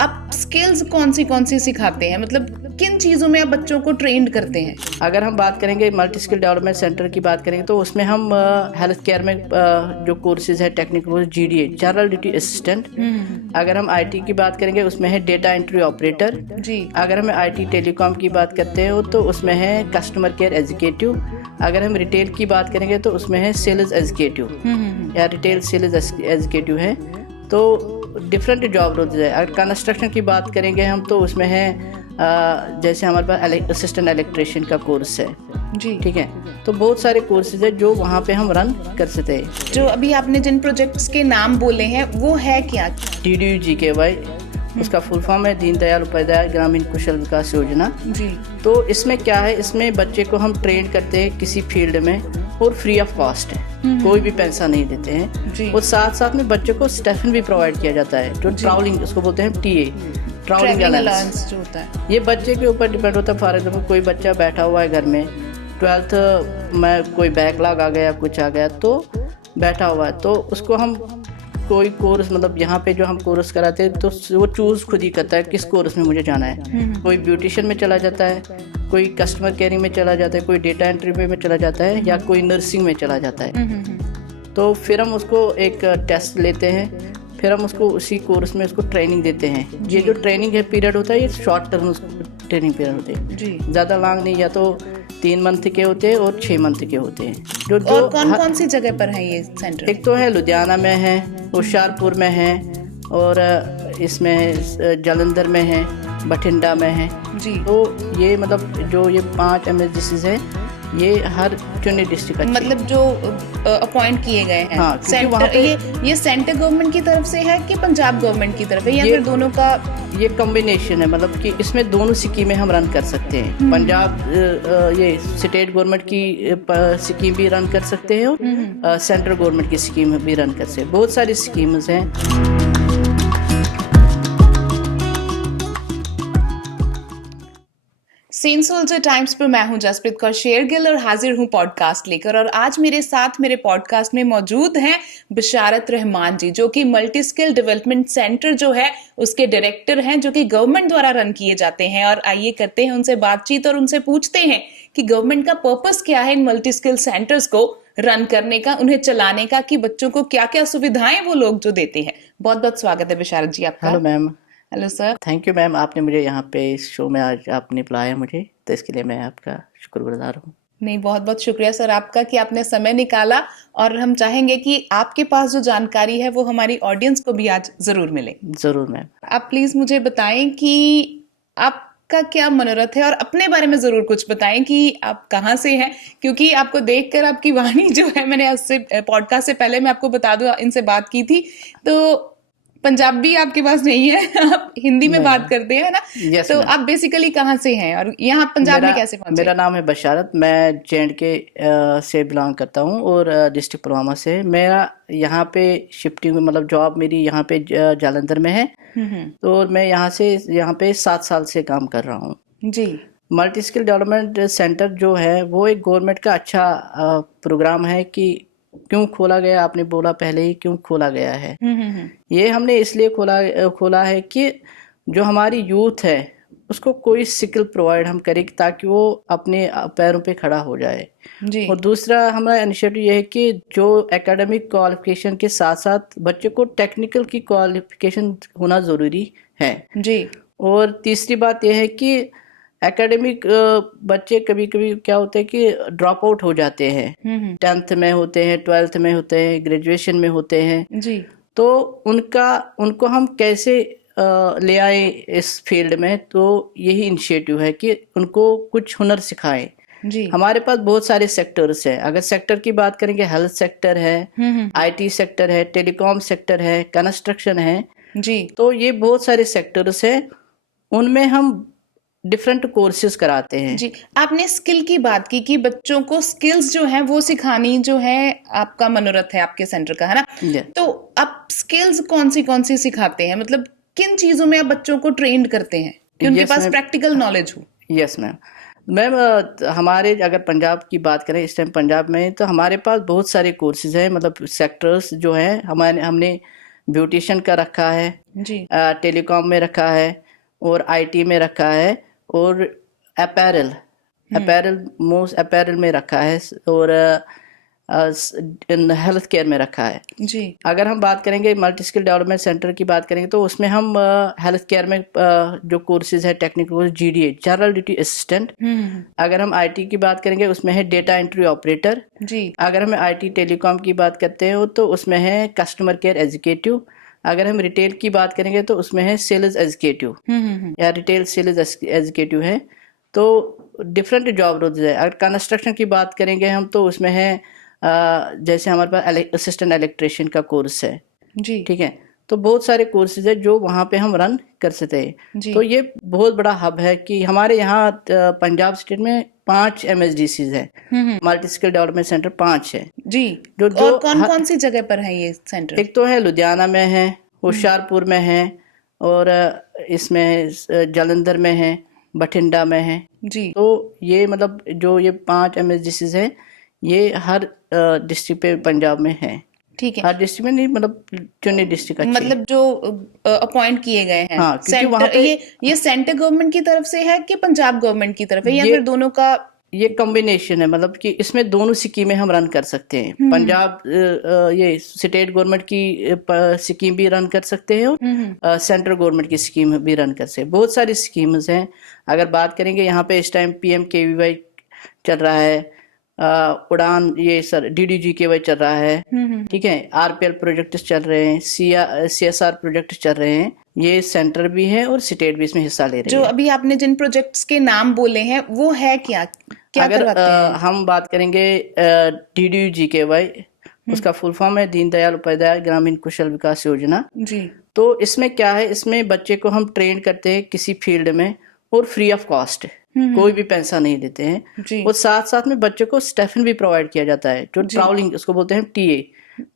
आप स्किल्स कौन सी सिखाते हैं, मतलब किन चीजों में आप बच्चों को ट्रेंड करते हैं? अगर हम बात करेंगे मल्टी स्किल डेवलपमेंट सेंटर की बात करेंगे तो उसमें हम हेल्थ केयर में जो कोर्सेज है technical GDA general duty assistant. अगर हम IT की बात करेंगे उसमें है डेटा एंट्री ऑपरेटर जी। अगर हम IT टेलीकॉम की बात करते हो तो उसमें है कस्टमर केयर एग्जीक्यूटिव। अगर हम रिटेल की बात करेंगे तो उसमें है सेल्स एग्जीक्यूटिव या रिटेल सेल्स एग्जीक्यूटिव है। तो डिफरेंट जॉब रोल्स है। अगर कंस्ट्रक्शन की बात करेंगे हम तो उसमें है जैसे हमारे पास असिस्टेंट इलेक्ट्रिशियन का कोर्स है जी। ठीक है। तो बहुत सारे कोर्सेज है जो वहाँ पे हम रन कर सकते हैं। जो अभी आपने जिन प्रोजेक्ट्स के नाम बोले हैं वो है क्या? DDU-GKY उसका फुल फॉर्म है दीनदयाल उपाध्याय ग्रामीण कौशल विकास योजना जी। तो इसमें क्या है, इसमें बच्चे को हम ट्रेन करते हैं किसी फील्ड में और फ्री ऑफ कॉस्ट है, कोई भी पैसा नहीं देते हैं जी। और साथ साथ में बच्चे को स्टाइपेंड भी प्रोवाइड किया जाता है जो ट्रैवलिंग उसको बोलते हैं TA ट्रैवलिंग अलाउंस जो होता है। ये बच्चे के ऊपर डिपेंड होता है। फॉर एग्जाम्पल कोई बच्चा बैठा हुआ है घर में 12th में कोई बैकलॉग आ गया कुछ आ गया तो बैठा हुआ है तो उसको हम कोई कोर्स मतलब यहाँ पे जो हम कोर्स कराते हैं तो वो चूज़ खुद ही करता है किस कोर्स में मुझे जाना है। कोई ब्यूटिशियन में चला जाता है, कोई कस्टमर केयरिंग में चला जाता है, कोई डेटा एंट्री में चला जाता है या कोई नर्सिंग में चला जाता है। तो फिर हम उसको एक टेस्ट लेते हैं, फिर हम उसको उसी कोर्स में उसको ट्रेनिंग देते हैं। ये जो ट्रेनिंग है पीरियड होता है ये शॉर्ट टर्म ट्रेनिंग पीरियड होते हैं जी। ज़्यादा लॉन्ग नहीं, या तो 3 मंथ के होते हैं और 6 मंथ के होते हैं। जो और कौन सी जगह पर है ये सेंटर? एक तो है लुधियाना में है, होशियारपुर में है और इसमें जालंधर में है, बठिंडा में है जी। तो ये मतलब जो ये 5 MSDCs है ये हर चुनी डिस्ट्रिक्ट मतलब जो अपॉइंट किए गए हैं। हाँ, सेंटर वहाँ पे ये सेंटर गवर्नमेंट की तरफ से है कि पंजाब गवर्नमेंट की तरफ है या फिर दोनों का? ये कॉम्बिनेशन है, मतलब कि इसमें दोनों स्कीमें हम रन कर सकते हैं। पंजाब ये स्टेट गवर्नमेंट की स्कीम भी रन कर सकते हैं और सेंट्रल गवर्नमेंट की स्कीम भी रन कर सकते हैं। बहुत सारी स्कीम्स हैं। सेंट सोल्जर टाइम्स पर मैं हूं जसप्रीत कौर शेरगिल और हाजिर हूं पॉडकास्ट लेकर। और आज मेरे साथ मेरे पॉडकास्ट में मौजूद हैं बिशारत रहमान जी, जो कि मल्टी स्किल डेवलपमेंट सेंटर जो है उसके डायरेक्टर हैं, जो कि गवर्नमेंट द्वारा रन किए जाते हैं। और आइए करते हैं उनसे बातचीत और उनसे पूछते हैं कि गवर्नमेंट का पर्पस क्या है इन मल्टी स्किल सेंटर्स को रन करने का, उन्हें चलाने का, कि बच्चों को क्या क्या सुविधाएं वो लोग जो देते हैं। बहुत बहुत स्वागत है बिशारत जी आपका। Hello ma'am. Hello sir. Thank you ma'am, आपने मुझे यहाँ पे इस शो में आज आपने बुलाया मुझे, तो इसके लिए मैं आपका शुक्रगुजार हूँ। नहीं, बहुत बहुत शुक्रिया सर आपका कि आपने समय निकाला। और हम चाहेंगे कि आपके पास जो जानकारी है वो हमारी ऑडियंस को भी आज जरूर मिले। ज़रूर मैम। आप प्लीज मुझे बताएं कि आपका क्या मनोरथ है और अपने बारे में जरूर कुछ बताएं कि आप कहाँ से हैं, क्योंकि आपको देखकर आपकी वाणी जो है, मैंने उससे पॉडकास्ट से पहले मैं आपको बता दूं इनसे बात की थी तो पंजाबी आपके पास नहीं है, आप हिंदी में बात करते हैं ना। Yes, तो ma'am. आप बेसिकली कहाँ से हैं और यहाँ पंजाब में कैसे पहुंचे? मेरा नाम है बशारत, मैं JNK से बिलोंग करता हूँ और डिस्ट्रिक्ट पुलवामा से। मेरा यहाँ पे शिफ्टिंग मतलब जॉब मेरी यहाँ पे जालंधर में है। तो मैं यहाँ पे 7 साल से काम कर रहा हूँ जी। मल्टी स्किल डेवलपमेंट सेंटर जो है वो एक गवर्नमेंट का अच्छा प्रोग्राम है। कि क्यों खोला गया, आपने बोला पहले ही क्यों खोला गया है। ये हमने इसलिए खोला है कि जो हमारी यूथ है उसको कोई स्किल प्रोवाइड हम करें ताकि वो अपने पैरों पे खड़ा हो जाए जी। और दूसरा हमारा इनिशिएटिव ये है कि जो एकेडमिक क्वालिफिकेशन के साथ साथ बच्चे को टेक्निकल की क्वालिफिकेशन होना ज़रूरी है जी। और तीसरी बात यह है कि एकेडमिक बच्चे कभी कभी क्या होता है कि ड्रॉप आउट हो जाते हैं, 10th में होते हैं, 12th में होते हैं, ग्रेजुएशन में होते हैं जी। तो उनको हम कैसे ले आए इस फील्ड में। तो यही इनिशिएटिव है कि उनको कुछ हुनर सिखाएं। जी। हमारे पास बहुत सारे सेक्टर्स हैं। अगर सेक्टर की बात करेंगे, हेल्थ सेक्टर है, IT सेक्टर है, टेलीकॉम सेक्टर है, कंस्ट्रक्शन है जी। तो ये बहुत सारे सेक्टर्स हैं, उनमें हम डिफरेंट कोर्सेज कराते हैं। जी। आपने स्किल की बात की कि बच्चों को स्किल्स जो हैं वो सिखानी जो है आपका मनोरथ है आपके सेंटर का, है ना। तो आप स्किल्स कौन सी सिखाते हैं, मतलब किन चीजों में आप बच्चों को ट्रेंड करते हैं कि उनके पास प्रैक्टिकल नॉलेज हो? Yes ma'am. हमारे अगर पंजाब की बात करें इस टाइम पंजाब में तो हमारे पास बहुत सारे कोर्सेज हैं, मतलब सेक्टर्स जो हैं हमने ब्यूटिशियन का रखा है, जी। टेलीकॉम में रखा है, और आईटी में रखा है, और अपैरल अपैरल मोस्ट अपैरल में रखा है, और हेल्थ केयर में रखा है। जी। अगर हम बात करेंगे मल्टी स्किल डेवलपमेंट सेंटर की बात करेंगे तो उसमें हम हेल्थ केयर में जो कोर्सेज है technical GDA general duty assistant. अगर हम आईटी की बात करेंगे उसमें है डेटा एंट्री ऑपरेटर। जी। अगर हम आईटी टेलीकॉम की बात करते हैं तो उसमें है कस्टमर केयर एग्जीक्यूटिव। अगर हम रिटेल की बात करेंगे तो उसमें है सेल्स एग्जीक्यूटिव या रिटेल सेल्स एग्जीक्यूटिव है। तो डिफरेंट जॉब रोल्स है। अगर कंस्ट्रक्शन की बात करेंगे हम तो उसमें है जैसे हमारे पास असिस्टेंट इलेक्ट्रिशियन का कोर्स है। जी। ठीक है, तो बहुत सारे कोर्सेज है जो वहाँ पे हम रन कर सकते हैं। तो ये बहुत बड़ा हब है कि हमारे यहाँ पंजाब स्टेट में 5 MSDCs है, मल्टी स्किल डेवलपमेंट सेंटर 5 है। जी। जो और कौन कौन सी जगह पर है ये सेंटर? एक तो है लुधियाना में है, होशियारपुर में है, और इसमें जालंधर में है, बठिंडा में है। जी। तो ये मतलब जो ये 5 MSDCs है ये हर डिस्ट्रिक्ट पे पंजाब में है। ठीक है। हर डिस्ट्रिक्ट में नहीं, मतलब चुने डिस्ट्रिक्ट अच्छे मतलब जो अपॉइंट किए गए हैं। हाँ, क्योंकि सेंटर वहाँ पे ये सेंटर गवर्नमेंट की तरफ से है कि पंजाब गवर्नमेंट की तरफ है, या फिर दोनों का? ये कॉम्बिनेशन है, मतलब कि इसमें दोनों स्कीमें हम रन कर सकते हैं। पंजाब ये स्टेट गवर्नमेंट की स्कीम भी रन कर सकते हैं और सेंट्रल गवर्नमेंट की स्कीम भी रन कर सकते हैं। बहुत सारी स्कीम्स हैं। अगर बात करेंगे यहाँ पे इस टाइम PMKVY चल रहा है, उड़ान ये सर DDGKY चल रहा है। ठीक है, RPL प्रोजेक्ट चल रहे हैं, CSR प्रोजेक्ट चल रहे हैं। ये सेंटर भी है और स्टेट भी इसमें हिस्सा ले रही जो है। अभी आपने जिन प्रोजेक्ट्स के नाम बोले हैं वो है क्या अगर करवाते हैं? हम बात करेंगे DDGKY, उसका फुल फॉर्म है दीनदयाल उपाध्याय ग्रामीण कौशल विकास योजना। जी। तो इसमें क्या है, इसमें बच्चे को हम ट्रेन करते हैं किसी फील्ड में और फ्री ऑफ कॉस्ट, कोई भी पैसा नहीं देते हैं। और साथ साथ में बच्चे को स्टेफन भी प्रोवाइड किया जाता है, जो ट्रैवलिंग उसको बोलते हैं TA,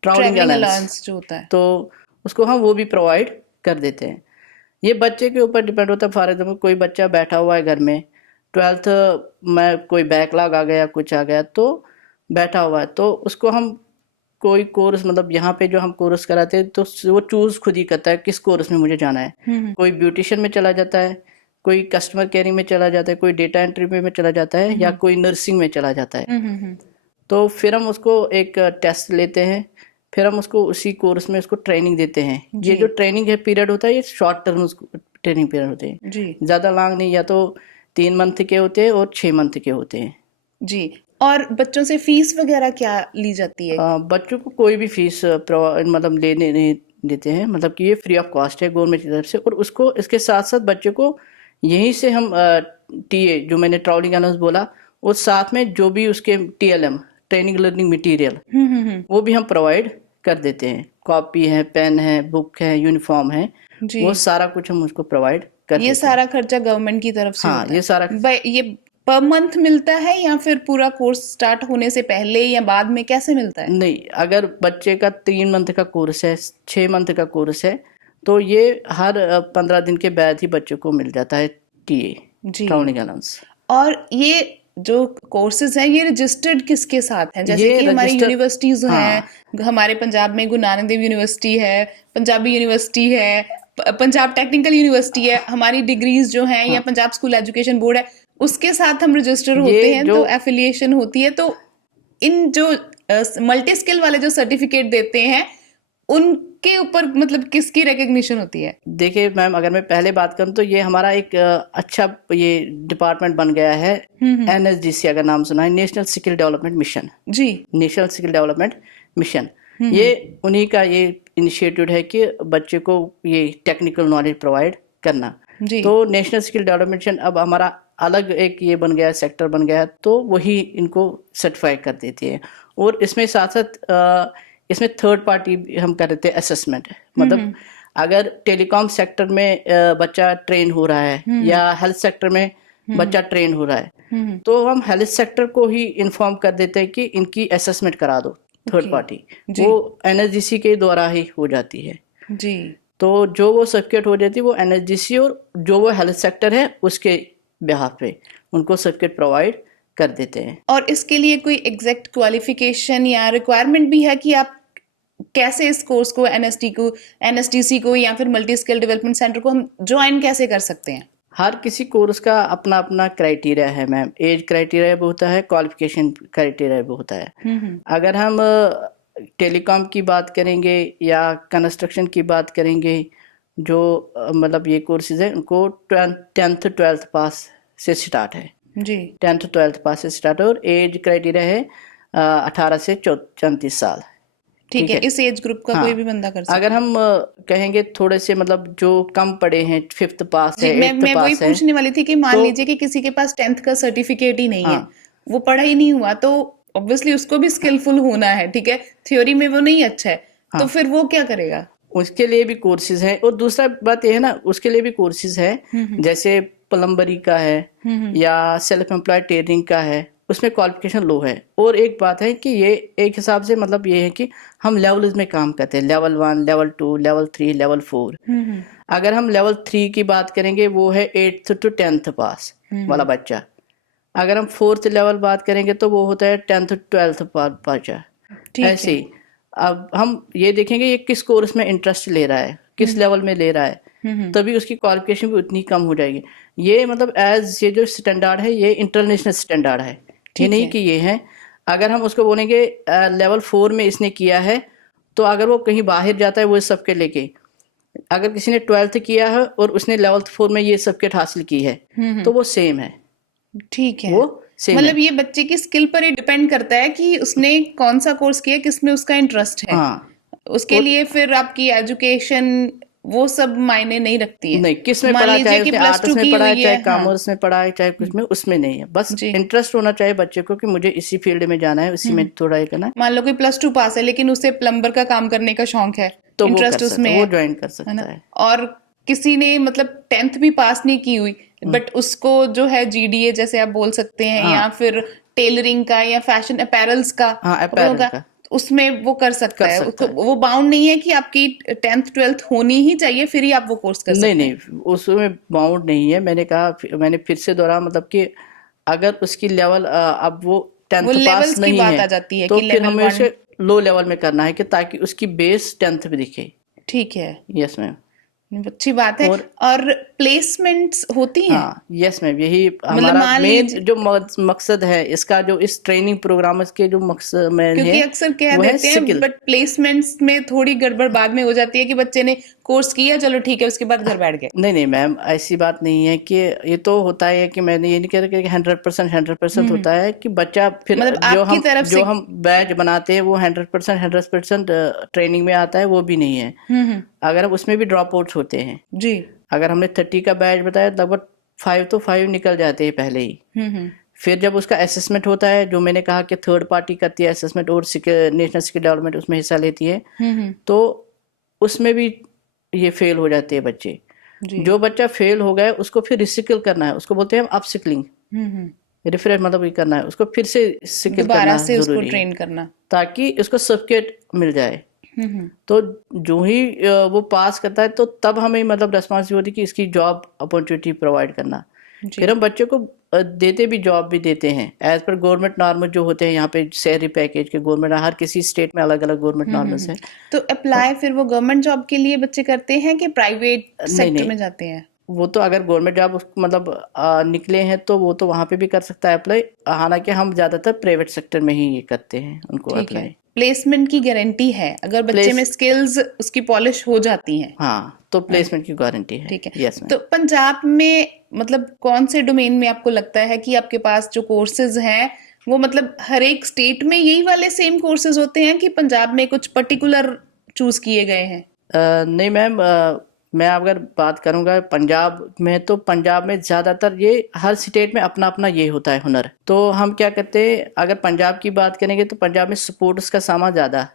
ट्रैवलिंग अलाउंस जो होता है, तो उसको हम वो भी प्रोवाइड कर देते हैं। ये बच्चे के ऊपर डिपेंड होता है। फॉर एग्जाम्पल कोई बच्चा बैठा हुआ है घर में, 12th में कोई बैकलॉग आ गया, कुछ आ गया, तो बैठा हुआ है, तो उसको हम कोई कोर्स, मतलब यहाँ पे जो हम कोर्स कराते हैं तो वो चूज खुद ही करता है किस कोर्स में मुझे जाना है। कोई ब्यूटिशियन में चला जाता है, कोई कस्टमर केयरिंग में चला जाता है, कोई डेटा एंट्री में चला जाता है, या कोई नर्सिंग में चला जाता है। तो फिर हम उसको एक टेस्ट लेते हैं, फिर हम उसको उसी कोर्स में उसको ट्रेनिंग देते हैं। ये जो ट्रेनिंग है पीरियड होता है, ये शॉर्ट टर्म ट्रेनिंग पीरियड होते हैं, ज़्यादा लॉन्ग नहीं, या तो 3 मंथ के होते हैं और 6 मंथ के होते हैं। जी। और बच्चों से फीस वगैरह क्या ली जाती है? बच्चों को कोई भी फीस मतलब लेने नहीं देते हैं, मतलब कि ये फ्री ऑफ कॉस्ट है गवर्नमेंट की तरफ से। और उसको इसके साथ साथ बच्चे को यहीं से हम TA जो मैंने ट्रैवलिंग अलाउंस बोला, और साथ में जो भी उसके TLM ट्रेनिंग लर्निंग मटेरियल वो भी हम प्रोवाइड कर देते हैं। कॉपी है, पेन है, बुक है, यूनिफॉर्म है, वो सारा कुछ हम उसको प्रोवाइड कर देते हैं। ये सारा खर्चा गवर्नमेंट की तरफ से हाँ, होता ये सारा ये पर मंथ मिलता है या फिर पूरा कोर्स स्टार्ट होने से पहले या बाद में, कैसे मिलता है? नहीं, अगर बच्चे का 3 मंथ का कोर्स है, 6 मंथ का कोर्स है, तो ये हर 15 दिन के बाद ही बच्चे को मिल जाता है TA ट्रैवलिंग अलाउंस। और ये जो कोर्सेज हैं ये रजिस्टर्ड किसके साथ हैं? जैसे कि हमारी यूनिवर्सिटीज हैं, हमारे पंजाब में गुरु नानक देव यूनिवर्सिटी है, पंजाबी यूनिवर्सिटी है, पंजाब टेक्निकल यूनिवर्सिटी है, हमारी डिग्रीज जो हैं, या पंजाब स्कूल एजुकेशन बोर्ड है, उसके साथ हम रजिस्टर होते हैं, तो एफिलिएशन होती है। तो इन जो मल्टी स्किल वाले जो सर्टिफिकेट देते हैं उनके ऊपर मतलब किसकी रिकग्निशन होती है? देखिए मैम, अगर मैं पहले बात करूं तो ये हमारा एक अच्छा ये डिपार्टमेंट बन गया है। NSDC अगर नाम सुना है, नेशनल स्किल डेवलपमेंट मिशन। जी। नेशनल स्किल डेवलपमेंट मिशन, ये उन्हीं का ये इनिशिएटिव है कि बच्चे को ये टेक्निकल नॉलेज प्रोवाइड करना। तो नेशनल स्किल डेवलपमेंट मिशन अब हमारा अलग एक ये बन गया, सेक्टर बन गया, तो वही इनको सर्टिफाई कर देती है। और इसमें साथ साथ इसमें थर्ड पार्टी हम कर देते हैं असेसमेंट। मतलब अगर टेलीकॉम सेक्टर में बच्चा ट्रेन हो रहा है, या हेल्थ सेक्टर में बच्चा ट्रेन हो रहा है, तो हम हेल्थ सेक्टर को ही इन्फॉर्म कर देते हैं कि इनकी असेसमेंट करा दो थर्ड पार्टी। वो NSDC के द्वारा ही हो जाती है। जी। तो जो वो सर्टिफिकेट हो जाती है वो NSDC और जो वो हेल्थ सेक्टर है उसके बिहाफ पे उनको सर्टिफिकेट प्रोवाइड कर देते हैं। और इसके लिए कोई एग्जैक्ट क्वालिफिकेशन या रिक्वायरमेंट भी है कि आप कैसे इस कोर्स को एनएसटीसी को या फिर मल्टी स्किल डेवलपमेंट सेंटर को हम ज्वाइन कैसे कर सकते हैं? हर किसी कोर्स का अपना अपना क्राइटेरिया है मैम। एज क्राइटेरिया भी होता है, क्वालिफिकेशन क्राइटेरिया भी होता है। अगर हम टेलीकॉम की बात करेंगे या कंस्ट्रक्शन की बात करेंगे, जो मतलब ये कोर्सेज है उनको 10th 12th पास से स्टार्ट है जी। 10th 12th पास से स्टार्ट है और एज क्राइटेरिया है 18 से 34 साल। ठीक है, इस एज ग्रुप का कोई भी बंदा कर सकता है। अगर हम कहेंगे थोड़े से मतलब जो कम पढ़े हैं, 5th पास है, 8th मैं वही पास है, पूछने वाली थी कि मान लीजिए कि किसी के पास 10th का सर्टिफिकेट ही नहीं है, वो पढ़ा ही नहीं हुआ, तो ऑब्वियसली उसको भी स्किलफुल होना है, ठीक है, थ्योरी में वो नहीं अच्छा है, तो फिर वो क्या करेगा? उसके लिए भी कोर्सेज हैं। और दूसरा बात ये है ना, उसके लिए भी कोर्सेज है, जैसे प्लम्बरी का है या सेल्फ एम्प्लॉयड टेलरिंग का है, उसमें क्वालिफिकेशन लो है। और एक बात है कि ये एक हिसाब से मतलब ये है कि हम लेवल्स में काम करते हैं, लेवल 1, लेवल 2, लेवल 3, लेवल 4। अगर हम लेवल 3 की बात करेंगे, वो है 8th to 10th पास वाला बच्चा। अगर हम 4th लेवल बात करेंगे तो वो होता है 10th 12th बच्चा। ऐसे ही अब हम ये देखेंगे ये किस कोर्स में इंटरेस्ट ले रहा है, किस लेवल में ले रहा है, तभी उसकी क्वालिफिकेशन भी उतनी कम हो जाएगी। ये मतलब ये जो स्टैंडर्ड है, ये इंटरनेशनल स्टैंडर्ड है, ये नहीं कि ये है। अगर हम उसको बोलेंगे लेवल 4 में इसने किया है, तो अगर वो कहीं बाहर जाता है वो सबके लेके, अगर किसी ने 12th किया है और उसने लेवल 4 में ये सबके हासिल की है, तो वो सेम है। ठीक है, वो मतलब ये बच्चे की स्किल पर ही डिपेंड करता है कि उसने कौन सा कोर्स किया, किसमें उसका इंटरेस्ट है। उसके लिए फिर आपकी एजुकेशन वो सब मायने नहीं रखती है। नहीं, किस में पढ़ा, चाहे उसने आर्ट्स में पढ़ा है, चाहे कॉमर्स में पढ़ा है, चाहे कुछ में, उसमें नहीं है। बस इंटरेस्ट होना चाहिए बच्चे को कि मुझे इसी फील्ड में जाना है, उसी में थोड़ा ये करना है। मान लो कोई +2 पास है लेकिन उसे प्लम्बर का काम करने का शौक है, तो इंटरेस्ट उसमें वो ज्वाइन कर सकता है। और किसी ने मतलब 10th भी पास नहीं की हुई, बट उसको जो है GDA जैसे आप बोल सकते हैं, या फिर टेलरिंग का या फैशन अपैरल्स का, उसमें वो कर सकता है। वो बाउंड नहीं है कि आपकी 10th 12th होनी ही चाहिए फिर ही आप वो कोर्स कर सकते हैं। नहीं, उसमें बाउंड नहीं है। मैंने फिर से दोहराया, मतलब कि अगर उसकी लेवल अब वो 10th पास नहीं है, तो फिर हमें उसे लो लेवल में करना है कि ताकि उसकी बेस 10th पे दिखे। ठीक है, यस मैम, अच्छी बात है। और प्लेसमेंट्स होती हैं? यस मैम, यही हमारा मेन जो मकसद है इसका, जो इस ट्रेनिंग प्रोग्राम के जो मकसद में है, क्योंकि अक्सर कह देते हैं बट प्लेसमेंट्स में थोड़ी गड़बड़ बाद में हो जाती है कि बच्चे ने कोर्स किया, चलो ठीक है, उसके बाद घर बैठ गए। नहीं मैम, ऐसी बात नहीं है कि ये तो होता है कि मैंने ये नहीं कह रहा कि 100% होता है कि बच्चा फिर मतलब जो हम बैच बनाते हैं वो 100% ट्रेनिंग में आता है, वो भी नहीं है। अगर उसमें भी ड्रॉप आउट्स होते हैं जी। अगर हमने 30 का बैच बताया, लगभग 5 तो 5 निकल जाते हैं पहले ही। फिर जब उसका असेसमेंट होता है, जो मैंने कहा कि थर्ड पार्टी करती है असेसमेंट, और नेशनल स्किल डेवलपमेंट उसमें हिस्सा लेती है, तो उसमें भी ये फेल हो जाते हैं बच्चे। जो बच्चा फेल हो गया उसको फिर रिस्किल करना है, उसको बोलते हैं अपस्किलिंग, रिफ्रेश मतलब ये करना है, उसको फिर से स्किल करना से उसको ट्रेन करना, ताकि उसको सर्टिफिकेट मिल जाए। तो जो ही वो पास करता है, तो तब हमें मतलब रिस्पॉन्सिबिलिटी कि इसकी जॉब अपॉर्चुनिटी प्रोवाइड करना। फिर हम बच्चों को देते भी, जॉब भी देते हैं एज पर गवर्नमेंट नॉर्मल जो होते हैं। यहाँ पे सैलरी पैकेज के गवर्नमेंट, हर किसी स्टेट में अलग अलग गवर्नमेंट नॉर्मल्स हैं। तो अप्लाई फिर वो गवर्नमेंट जॉब के लिए बच्चे करते हैं कि प्राइवेट सेक्टर में जाते हैं? वो तो अगर गवर्नमेंट जॉब मतलब निकले हैं तो वो तो वहाँ पे भी कर सकता है अप्लाई। हालांकि हम ज्यादातर प्राइवेट सेक्टर में ही ये करते हैं उनको अप्लाई। प्लेसमेंट की गारंटी है अगर बच्चे में स्किल्स उसकी पॉलिश हो जाती हैं? हाँ, तो प्लेसमेंट की गारंटी है। ठीक है, yes, तो पंजाब में मतलब कौन से डोमेन में आपको लगता है कि आपके पास जो कोर्सेज हैं वो मतलब हर एक स्टेट में यही वाले सेम कोर्सेज होते हैं कि पंजाब में कुछ पर्टिकुलर चूज किए गए हैं? नहीं मैम, मैं अगर बात करूंगा पंजाब में, तो पंजाब में ज्यादातर ये हर स्टेट में अपना अपना ये होता है हुनर। तो हम क्या करते हैं, अगर पंजाब की बात करेंगे तो पंजाब में स्पोर्ट्स का सामान ज्यादा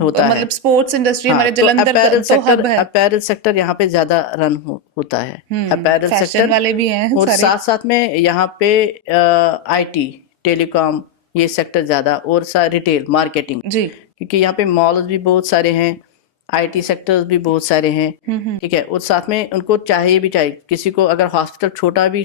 होता मतलब स्पोर्ट्स इंडस्ट्री हमारे जलंधर तो हब है। अपैरल सेक्टर यहाँ पे ज्यादा रन होता है, अपैरल सेक्टर वाले भी हैं, और साथ साथ में यहाँ पे IT, टेलीकॉम, ये सेक्टर ज्यादा, और रिटेल मार्केटिंग जी, क्योंकि यहाँ पे मॉल्स भी बहुत सारे हैं, IT सेक्टर्स भी बहुत सारे हैं। ठीक है, और साथ में उनको चाहिए किसी को अगर हॉस्पिटल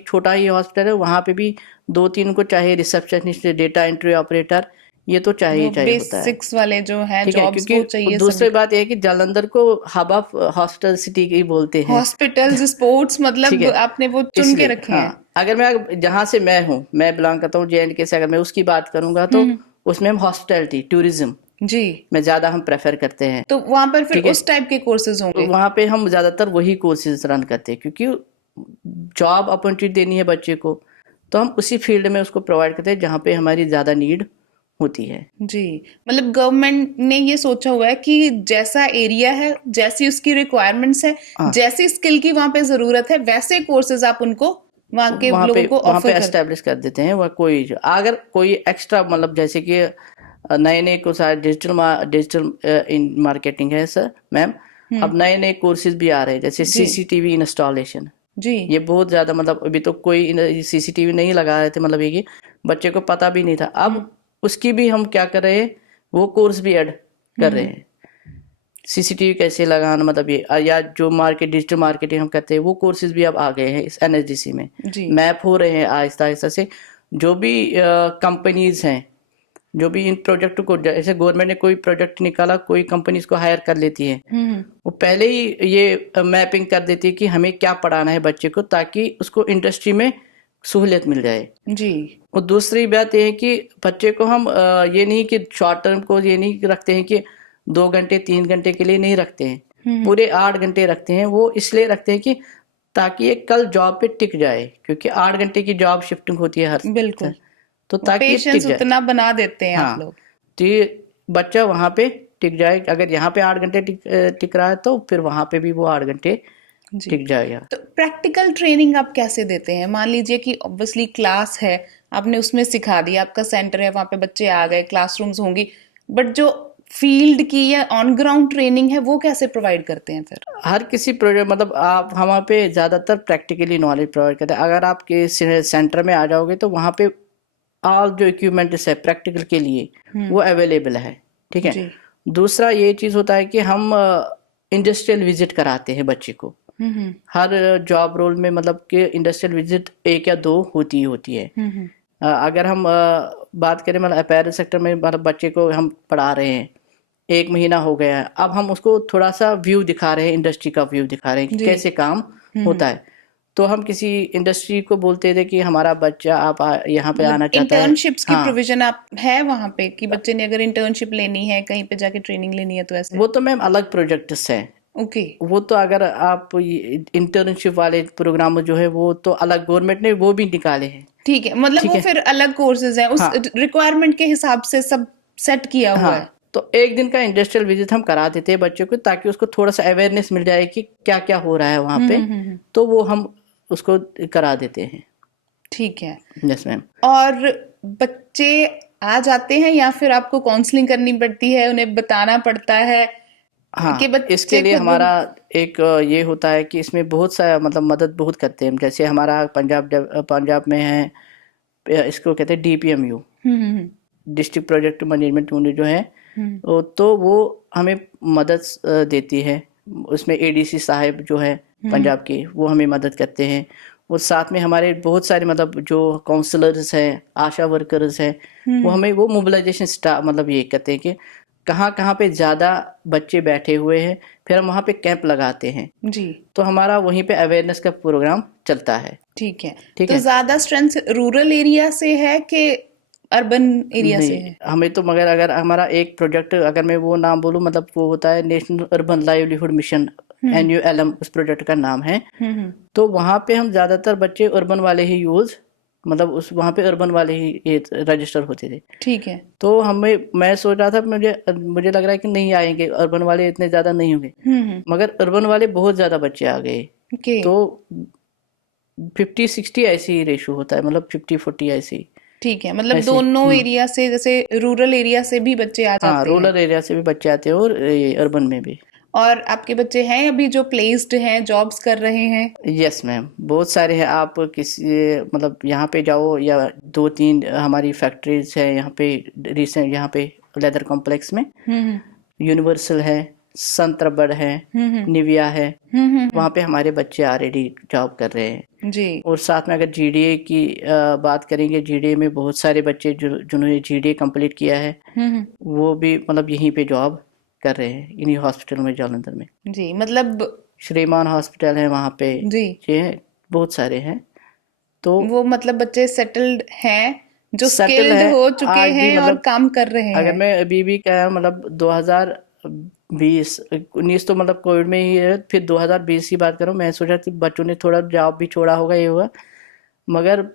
छोटा ही हॉस्पिटल है, वहाँ पे भी 2-3 उनको चाहिए, रिसेप्शनिस्ट, डेटा एंट्री ऑपरेटर, ये तो चाहिए चाहिए होता है, बेसिक्स वाले जो है ठीक है। जॉब्स वो क्योंकि चाहिए दूसरी सभी। बात ये है कि जालंधर को हब ऑफ हॉस्पिटल सिटी ही बोलते हैं, हॉस्पिटल्स, स्पोर्ट्स, ठीक मतलब है। आपने वो चुन के इसलिए रखे हाँ, हैं। अगर मैं जहाँ से मैं हूँ, मैं बिलोंग करता हूँ JNK से, अगर मैं उसकी बात करूंगा तो उसमें हम हॉस्पिटैलिटी टूरिज्म जी। में ज्यादा हम प्रेफर करते हैं, तो वहां पर फिर ठीक है। उस टाइप के कोर्सेज तो होंगे। वहाँ पे हम ज्यादातर वही कोर्सेज रन करते हैं, क्योंकि जॉब अपॉर्चुनिटी देनी है बच्चे को, तो हम उसी फील्ड में उसको प्रोवाइड करते हैं जहाँ पे हमारी ज्यादा नीड होती है। जी, मतलब गवर्नमेंट ने ये सोचा हुआ है कि जैसा एरिया है, जैसी उसकी रिक्वायरमेंट्स है, हाँ, जैसी स्किल की वहां पे जरूरत है, वैसे कोर्सेज आप उनको वहां के लोगों को वहाँ पे ऑफर कर। एस्टेब्लिश कर देते हैं। वह कोई अगर कोई एक्स्ट्रा मतलब जैसे कि नए नए को सारे डिजिटल इन मार्केटिंग है सर मैम, अब नए नए कोर्सेज भी आ रहे हैं, जैसे जी CCTV इंस्टॉलेशन। जी। ये बहुत ज्यादा, मतलब अभी तो कोई CCTV नहीं लगा रहे थे, मतलब ये कि बच्चे को पता भी नहीं था। अब उसकी भी हम क्या कर रहे हैं, वो कोर्स भी ऐड कर रहे हैं। CCTV कैसे लगाना, मतलब ये या जो डिजिटल मार्केटिंग हम करते हैं, वो कोर्सेज भी अब आ गए हैं इस NSDC में, जी मैप हो रहे हैं आहिस्ता आहिस्ता से। जो भी कंपनीज हैं, जो भी इन प्रोजेक्ट को, जैसे गवर्नमेंट ने कोई प्रोजेक्ट निकाला, कोई कंपनी इसको हायर कर लेती है, वो पहले ही ये मैपिंग कर देती है कि हमें क्या पढ़ाना है बच्चे को, ताकि उसको इंडस्ट्री में सहूलियत मिल जाए। जी। और दूसरी बात यह है कि बच्चे को हम ये नहीं कि शॉर्ट टर्म को ये नहीं रखते हैं कि 2 घंटे 3 घंटे के लिए नहीं रखते हैं, पूरे 8 घंटे रखते हैं। वो इसलिए रखते हैं कि ताकि ये कल जॉब पे टिक जाए, क्योंकि 8 घंटे की जॉब शिफ्टिंग होती है हर बिल्कुल, तो ताकि ये टिक पेशेंस जाए। उतना बना देते हैं आप हाँ, लोग। तो ये बच्चा वहां पे टिक जाए। अगर यहाँ पे 8 घंटे टिक रहा है, तो फिर वहां पे भी वो 8 घंटे जी। टिक जाएगा। तो प्रैक्टिकल ट्रेनिंग आप कैसे देते हैं? मान लीजिए कि ऑब्वियसली क्लास है, आपने उसमें सिखा दिया, आपका सेंटर है, वहां पे बच्चे आ गए, क्लासरूम्स होंगी, बट जो फील्ड की या ऑन ग्राउंड ट्रेनिंग है वो कैसे प्रोवाइड करते हैं फिर? हर किसी प्रोजेक्ट, मतलब आप वहाँ पे ज़्यादातर प्रैक्टिकली नॉलेज प्रोवाइड करते हैं। अगर आप के सेंटर में आ जाओगे तो वहाँ पे ऑल जो इक्विपमेंट्स है प्रैक्टिकल के लिए वो अवेलेबल है, ठीक है। जी। दूसरा ये चीज़ होता है कि हम इंडस्ट्रियल विजिट कराते हैं बच्चे को हर जॉब रोल में, मतलब कि इंडस्ट्रियल विजिट 1 या 2 होती ही होती है। अगर हम बात करें, मतलब अपैरल सेक्टर में, मतलब बच्चे को हम पढ़ा रहे हैं, 1 महीना हो गया है, अब हम उसको थोड़ा सा व्यू दिखा रहे हैं, इंडस्ट्री का व्यू दिखा रहे हैं कि कैसे काम होता है। तो हम किसी इंडस्ट्री को बोलते थे कि हमारा बच्चा आप यहाँ पे आना चाहता है। इंटर्नशिप्स की हाँ, प्रोविजन आप है वहां पे कि बच्चे ने अगर इंटर्नशिप लेनी है, कहीं पे जाके ट्रेनिंग लेनी है, तो ऐसे? वो तो मैम अलग प्रोजेक्ट्स हैं। ओके। वो तो अगर आप इंटर्नशिप वाले प्रोग्राम जो है, वो तो अलग गवर्नमेंट ने वो भी निकाले हैं। ठीक है, मतलब ठीक वो है। फिर अलग कोर्सेज हैं, उस हाँ, रिक्वायरमेंट के हिसाब से सब सेट किया हुआ है। हाँ, तो 1 दिन का इंडस्ट्रियल विजिट हम करा देते हैं बच्चों को, ताकि उसको थोड़ा सा अवेयरनेस मिल जाए कि क्या क्या हो रहा है वहाँ पे। तो वो हम उसको करा देते हैं। ठीक है। Yes ma'am. और बच्चे आ जाते हैं या फिर आपको काउंसलिंग करनी पड़ती है, उन्हें बताना पड़ता है हाँ, कि बच्चे इसके लिए खुद? हमारा एक ये होता है कि इसमें बहुत सा मतलब मदद बहुत करते हैं। जैसे हमारा पंजाब में है, इसको कहते हैं DPMU, district project management unit जो है, तो वो हमें मदद देती है। उसमें ADC साहब जो है पंजाब के, वो हमें मदद करते हैं। और साथ में हमारे बहुत सारे मतलब जो काउंसलर्स हैं, आशा वर्कर्स हैं, वो हमें वो मोबिलाइजेशन स्टाफ मतलब ये कहते हैं कि कहाँ कहाँ पे ज़्यादा बच्चे बैठे हुए हैं, फिर हम वहाँ पे कैंप लगाते हैं। जी। तो हमारा वहीं पे अवेयरनेस का प्रोग्राम चलता है। ठीक है। ठीक तो है। ज्यादा स्ट्रेंथ रूरल एरिया से है कि अर्बन एरिया से नहीं, है? हमें तो मगर अगर हमारा एक प्रोजेक्ट, अगर मैं वो नाम बोलूँ, मतलब वो होता है national urban livelihood mission, NULM उस प्रोजेक्ट का नाम है। तो वहाँ पे हम ज़्यादातर बच्चे अर्बन वाले ही मतलब वहाँ पे अर्बन वाले ही रजिस्टर होते थे। ठीक है। तो मैं सोच रहा था, मुझे लग रहा है कि नहीं आएंगे अर्बन वाले, इतने ज़्यादा नहीं होंगे, मगर अर्बन वाले बहुत ज़्यादा बच्चे आ गए। ओके। तो 50-60 ऐसे ही रेशो होता है, मतलब 50-40 ऐसे ही। ठीक है, मतलब ऐसे दोनों एरिया से, जैसे रूरल एरिया से भी बच्चे आ हाँ, जाते हैं। रूरल एरिया से भी बच्चे आते हैं और अर्बन में भी। और आपके बच्चे हैं अभी जो प्लेस्ड हैं, जॉब्स कर रहे हैं? यस मैम, बहुत सारे हैं। आप किसी मतलब यहाँ पे जाओ, या 2-3 हमारी फैक्ट्रीज हैं यहाँ पे रिसेंट, यहाँ पे लेदर कॉम्प्लेक्स में यूनिवर्सल है, संत रबड़ है, निविया है, वहाँ पे हमारे बच्चे ऑलरेडी जॉब कर रहे हैं जी। और साथ में अगर जीडीए की बात करेंगे, जीडीए में बहुत सारे बच्चे जिन्होंने जीडीए कंप्लीट किया है वो भी मतलब यहीं पे जॉब कर रहे हैं, इन्हीं हॉस्पिटल में जालंधर में। जी, मतलब श्रीमान हॉस्पिटल है वहाँ पे, जी, ये बहुत सारे हैं। तो वो मतलब बच्चे सेटल्ड हैं, जो सेटल स्किल्ड है हो चुके आज भी, हैं और मतलब काम कर रहे अगर हैं। मैं अभी भी क्या मतलब 2020-19 तो मतलब कोविड में ही है, फिर 2020 की बात करूँ, मैं सोचा कि बच्चों ने थोड़ा जॉब भी छोड़ा होगा, ये हुआ, मगर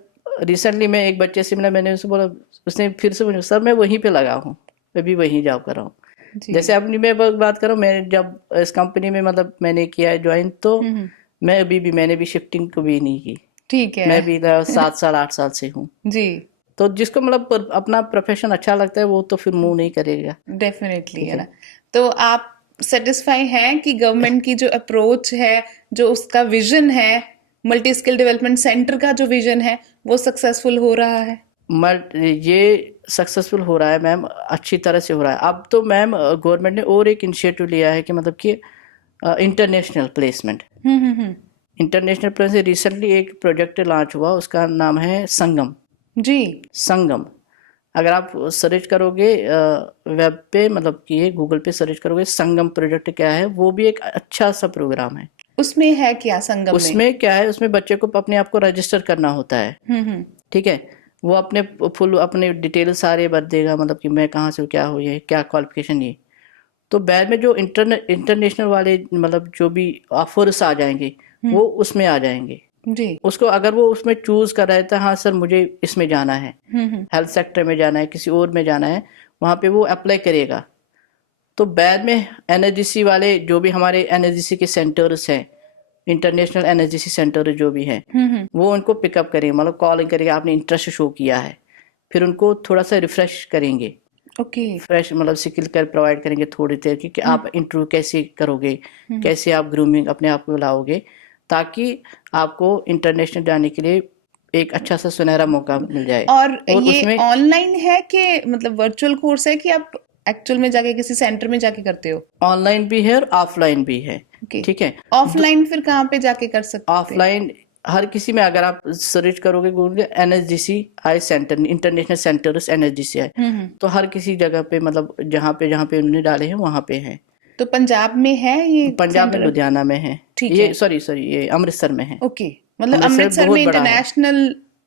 रिसेंटली मैं एक बच्चे से मिला, मैंने उससे बोला, उसने फिर से बोला सर मैं वहीं पे लगा हूँ, अभी वहीं जॉब कर रहा हूँ। जी। जैसे अपनी मैं बात करूँ, मैं जब इस कंपनी में मतलब मैंने किया है ज्वाइन, तो मैं अभी भी मैंने भी शिफ्टिंग कभी नहीं की। ठीक है। मैं भी 7 साल 8 साल से हूँ। जी, तो जिसको मतलब अपना प्रोफेशन अच्छा लगता है वो तो फिर मूव नहीं करेगा। डेफिनेटली है ना। तो आप सेटिस्फाई हैं कि गवर्नमेंट की जो अप्रोच है, जो उसका विजन है, मल्टी स्किल डेवलपमेंट सेंटर का जो विजन है, वो सक्सेसफुल हो रहा है? ये सक्सेसफुल हो रहा है मैम, अच्छी तरह से हो रहा है। अब तो मैम गवर्नमेंट ने और एक इनिशिएटिव लिया है कि मतलब कि international placement. International placement recently एक प्रोजेक्ट लॉन्च हुआ, उसका नाम है संगम। जी। संगम, अगर आप सर्च करोगे वेब पे, मतलब कि ये गूगल पे सर्च करोगे संगम प्रोजेक्ट क्या है, वो भी एक अच्छा सा प्रोग्राम है। उसमें है क्या संगम में? उसमें क्या है, उसमें बच्चे को अपने आप को रजिस्टर करना होता है। ठीक है, वो अपने फुल अपने डिटेल सारे भर देगा, मतलब कि मैं कहाँ से हूँ, क्या हो, ये क्या क्वालिफिकेशन, ये तो बाद में जो इंटरनेशनल वाले मतलब जो भी ऑफर्स आ जाएंगे वो उसमें आ जाएंगे। जी। उसको अगर वो उसमें चूज कर रहा है तो हाँ सर मुझे इसमें जाना है, हेल्थ सेक्टर में जाना है, किसी और में जाना है, वहाँ पे वो अप्लाई करेगा। तो बाद में एनएचजीसी वाले जो भी हमारे एनएचजीसी के सेंटर्स हैं, इंटरनेशनल एनएचजीसी सेंटर जो भी है, वो उनको पिकअप करेंगे, मतलब कॉलिंग करेंगे, आपने इंटरेस्ट शो किया है, फिर उनको थोड़ा सा रिफ्रेश करेंगे। ओके। फ्रेश मतलब स्किल कर प्रोवाइड करेंगे थोड़ी देर की, कि आप इंटरव्यू कैसे करोगे, कैसे आप ग्रूमिंग अपने आप को लाओगे, ताकि आपको इंटरनेशनल जाने के लिए एक अच्छा सा सुनहरा मौका मिल जाए। और ये उसमें ऑनलाइन है कि मतलब वर्चुअल कोर्स है कि आप एक्चुअल में जाके किसी सेंटर में जाके करते हो? ऑनलाइन भी है और ऑफलाइन भी है। ओके। ठीक है, ऑफलाइन फिर कहाँ पे जाके कर सकते हैं? ऑफलाइन हर किसी में, अगर आप सर्च करोगे गूगल एनएचजीसी आई सेंटर, इंटरनेशनल सेंटर्स एनएचजीसी है, तो हर किसी जगह पे मतलब जहाँ पे उन्होंने डाले हैं वहाँ पे है। तो पंजाब में है ये पंजाब में सेंटर? लुधियाना में है, ठीक ये है। सॉरी ये अमृतसर में है। ओके, मतलब अमृतसर अमृतसर बहुत में बड़ा है,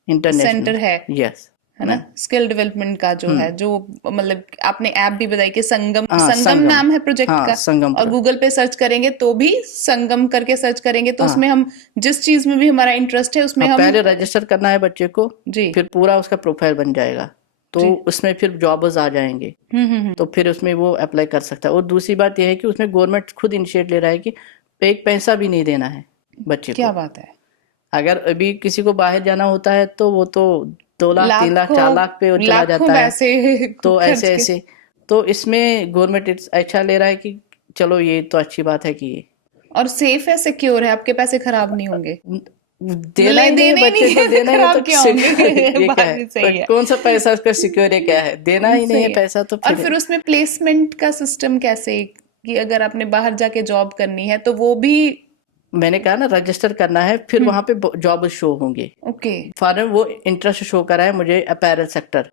इंटरनेशनल सेंटर है, यस, है ना, स्किल डेवलपमेंट का जो है, जो मतलब आपने ऐप भी बताई कि संगम, हाँ संगम नाम है प्रोजेक्ट हाँ का। संगम और गूगल पे सर्च करेंगे तो भी संगम करके सर्च करेंगे तो उसमें हम जिस चीज में भी हमारा इंटरेस्ट है उसमें हम पहले रजिस्टर करना है बच्चे को, जी, फिर पूरा उसका प्रोफाइल बन जाएगा, तो उसमें फिर जॉब्स आ जाएंगे, तो फिर उसमें वो अप्लाई कर सकता है। और दूसरी बात यह है कि उसमें गवर्नमेंट खुद इनिशिएट ले रहा है कि एक पैसा भी नहीं देना है बच्चे क्या को। बात है। अगर अभी किसी को बाहर जाना होता है तो वो तो 2 लाख 3 लाख 4 लाख पे चला लाखों जाता है, पैसे तो खर्च के। ऐसे तो इसमें गवर्नमेंट अच्छा ले रहा है कि चलो ये तो अच्छी बात है कि और सेफ है, सिक्योर है, आपके पैसे खराब नहीं होंगे। देना ही नहीं है बच्चे को, देना है खराब तो क्या होंगे? ये क्या बात भी सही है। कौन सा पैसा उसका सिक्योर है, क्या है, देना ही नहीं है सही है। पैसा, तो और फिर उसमें प्लेसमेंट का सिस्टम कैसे, कि अगर आपने बाहर जाके जॉब करनी है तो वो भी? मैंने कहा ना रजिस्टर करना है, फिर वहां पे जॉब शो होंगे। ओके। फॉर वो इंटरेस्ट शो करा है मुझे अपैरल सेक्टर,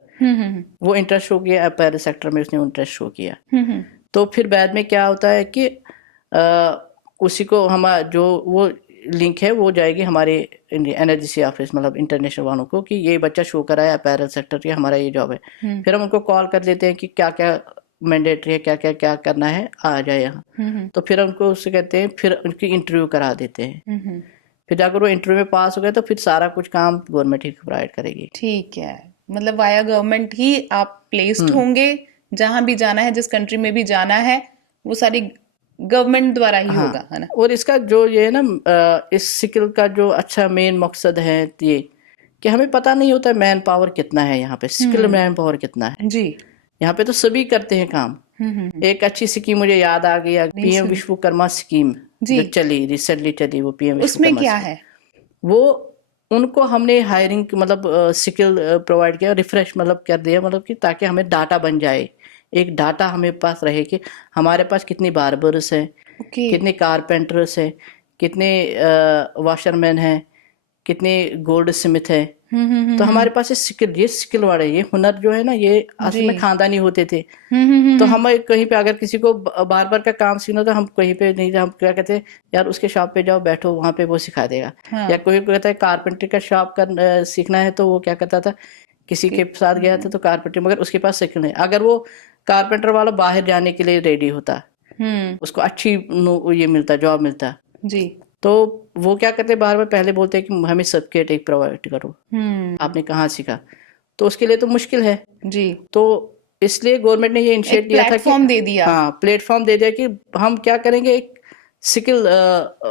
वो इंटरेस्ट शो किया अपैरल सेक्टर में, उसने इंटरेस्ट शो किया, तो फिर बाद में क्या होता है कि उसी को हम जो वो लिंक है वो जाएगी हमारे एनएचजीसी ऑफिस, मतलब इंटरनेशनल वालों को, कि ये बच्चा शो करा है अपैरल सेक्टर की, हमारा ये जॉब है। फिर हम उनको कॉल कर देते हैं कि क्या क्या मैंडेटरी है, क्या करना है, आ जाए यहाँ। तो फिर उनको उससे कहते हैं, फिर उनकी इंटरव्यू करा देते हैं, फिर जाकर वो इंटरव्यू में पास हो गए तो फिर सारा कुछ काम गवर्नमेंट ही प्रोवाइड करेगी। ठीक है, मतलब वाया गवर्नमेंट ही आप प्लेस्ड होंगे, जहां भी जाना है, जिस कंट्री में भी जाना है, वो सारी गवर्नमेंट द्वारा ही होगा, है ना। और इसका जो ये है ना, इस स्किल का जो अच्छा मेन मकसद है ये कि हमें पता नहीं होता मैन पावर कितना है यहाँ पे, स्किल मैन पावर कितना है जी। यहाँ पे, तो सभी करते हैं काम। एक अच्छी स्कीम मुझे याद आ गई, पीएम विश्वकर्मा स्कीम जो चली रिसेंटली चली, वो पीएम उसमें क्या है? वो उनको हमने हायरिंग मतलब स्किल प्रोवाइड किया, रिफ्रेश मतलब कर दिया, मतलब कि ताकि हमें डाटा बन जाए एक डाटा हमें पास रहे कि हमारे पास कितनी बार्बर्स हैं, ओके। कितने कारपेंटर्स हैं, कितने वॉशरमैन हैं, कितने गोल्ड स्मिथ है। तो हमारे पास ये स्किल वाले, ये हुनर जो है ना, ये असल में जी। खानदानी होते थे। हम्म। तो हम कहीं पे अगर किसी को बार बार का काम सीखना, तो हम कहीं पे नहीं, हम क्या कहते हैं, यार उसके शॉप पे जाओ, बैठो वहां पे, वो सिखा देगा। हाँ। या कोई कहता है कारपेंटर का शॉप का सीखना है, तो वो क्या कहता था, किसी के साथ गया था तो कारपेंटर, मगर उसके पास सीखना है। अगर वो कारपेंटर वाला बाहर जाने के लिए रेडी होता, उसको अच्छी ये मिलता, जॉब मिलता, जी। तो वो क्या करते, बार बार पहले बोलते हैं कि हमें सर्टिफिकेट एक प्रोवाइड करो, आपने कहाँ सीखा, तो उसके लिए तो मुश्किल है जी। तो इसलिए गवर्नमेंट ने ये इनिशिएट लिया था कि प्लेटफॉर्म दे दिया। हाँ, प्लेटफॉर्म दे दिया कि हम क्या करेंगे, एक स्किल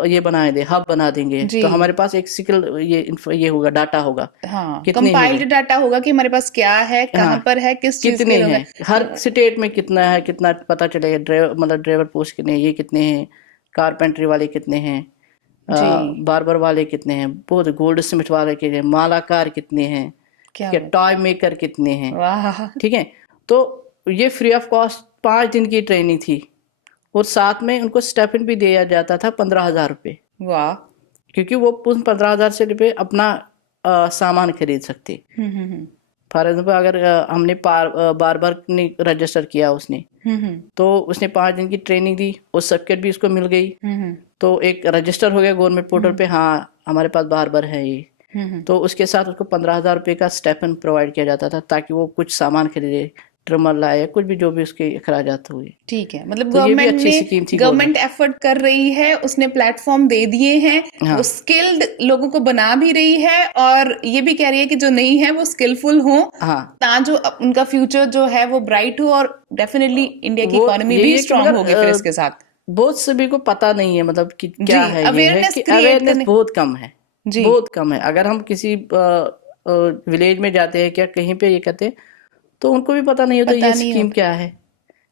ये बना दे, हब बना देंगे। जी। तो हमारे पास एक स्किल ये होगा, डाटा होगा, हाँ, कितने कंपाइल्ड हुए, डाटा होगा कि हमारे पास क्या है, कहाँ हाँ, पर है, किस चीज कितने के लोग हैं, हर स्टेट में कितना है, कितना पता चलेगा। ड्राइवर, मतलब ड्राइवर पोस्ट कितने, ये कितने हैं, कारपेंट्री वाले कितने हैं, जी। बार्बर वाले कितने हैं, बहुत गोल्ड स्मिथ वाले कितने हैं, मालाकार कितने हैं, क्या क्या टॉय मेकर कितने हैं। वाह। ठीक है, तो ये फ्री ऑफ कॉस्ट 5 दिन की ट्रेनिंग थी, और साथ में उनको स्टेपन भी दिया जाता था 15,000 रुपये, वाह। क्योंकि वो 15,000 से रुपये अपना सामान खरीद सकते। फॉर एग्जाम्पल, अगर हमने बार्बर ने रजिस्टर किया उसने, तो उसने 5 दिन की ट्रेनिंग दी, और सर्टिफिकेट भी उसको मिल गई, तो एक रजिस्टर हो गया गवर्नमेंट पोर्टल पे, हाँ हमारे पास बार्बर है ये। तो उसके साथ उसको 15,000 रुपये का स्टेपन प्रोवाइड किया जाता था, ताकि वो कुछ सामान खरीदे, ट्रिमर लाए, कुछ भी जो भी उसके अखराजात हुए। ठीक है, मतलब तो ये भी गवर्नमेंट अच्छी स्कीम थी, गवर्नमेंट एफर्ट कर रही है, उसने प्लेटफॉर्म दे दिए हैं, हाँ। वो स्किल्ड लोगों को बना भी रही है, और ये भी कह रही है कि जो नहीं है वो स्किलफुल हो, हाँ, जो उनका फ्यूचर जो है वो ब्राइट हो, और डेफिनेटली इंडिया की वो इकोनॉमी यही भी है कि स्ट्रांग मगर, होगी फिर इसके साथ। बहुत सभी को पता नहीं है, मतलब कि क्या जी, है, ये है अवेयरनेस कि क्रिएट अवेयरनेस करने। बहुत कम है, जी। बहुत कम है। अगर हम किसी विलेज में जाते हैं, क्या कहीं पे ये कहते हैं, तो उनको भी पता नहीं होता पता ये नहीं स्कीम होता। क्या है,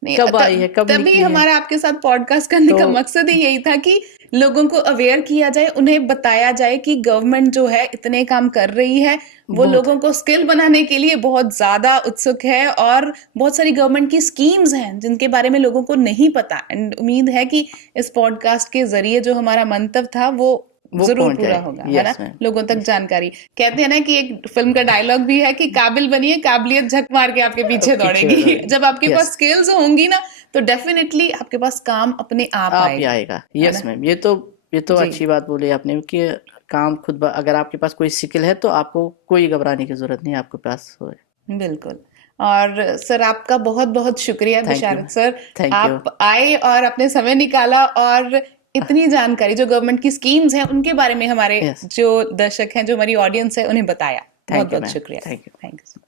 नहीं, कब आई है, कब तभी निकली है। हमारा आपके साथ पॉडकास्ट करने का तो मकसद ही यही था कि लोगों को अवेयर किया जाए, उन्हें बताया जाए कि गवर्नमेंट जो है इतने काम कर रही है, वो बहुत। लोगों को स्किल बनाने के लिए बहुत ज्यादा उत्सुक है, और बहुत सारी गवर्नमेंट की स्कीम्स हैं जिनके बारे में लोगों को नहीं पता। एंड उम्मीद है कि इस पॉडकास्ट के जरिए जो हमारा मंतव्य था वो जरूर पहुंच पूरा जाए। होगा, है यस ना, मैम, लोगों तक जानकारी। कहते हैं ना कि एक फिल्म का डायलॉग भी है कि काबिल बनिए, काबिलियत झक मार के आपके पीछे दौड़ेगी। जब आपके पास स्किल्स होंगी ना, तो डेफिनेटली आपके पास काम अपने आप आप ही आएगा। आएगा। यस मैम, ये तो जी। अच्छी बात बोली आपने कि काम खुद, अगर आपके पास कोई स्किल है तो आपको कोई घबराने की जरूरत नहीं, आपके पास हो। बिल्कुल। और सर, आपका बहुत बहुत शुक्रिया बिशारत सर, थैंक यू। आप आए और अपने समय निकाला, और इतनी जानकारी जो गवर्नमेंट की स्कीम्स हैं उनके बारे में हमारे Yes. जो दर्शक हैं, जो हमारी ऑडियंस है, उन्हें बताया। बहुत बहुत मैम, शुक्रिया। Thank you. Thank you.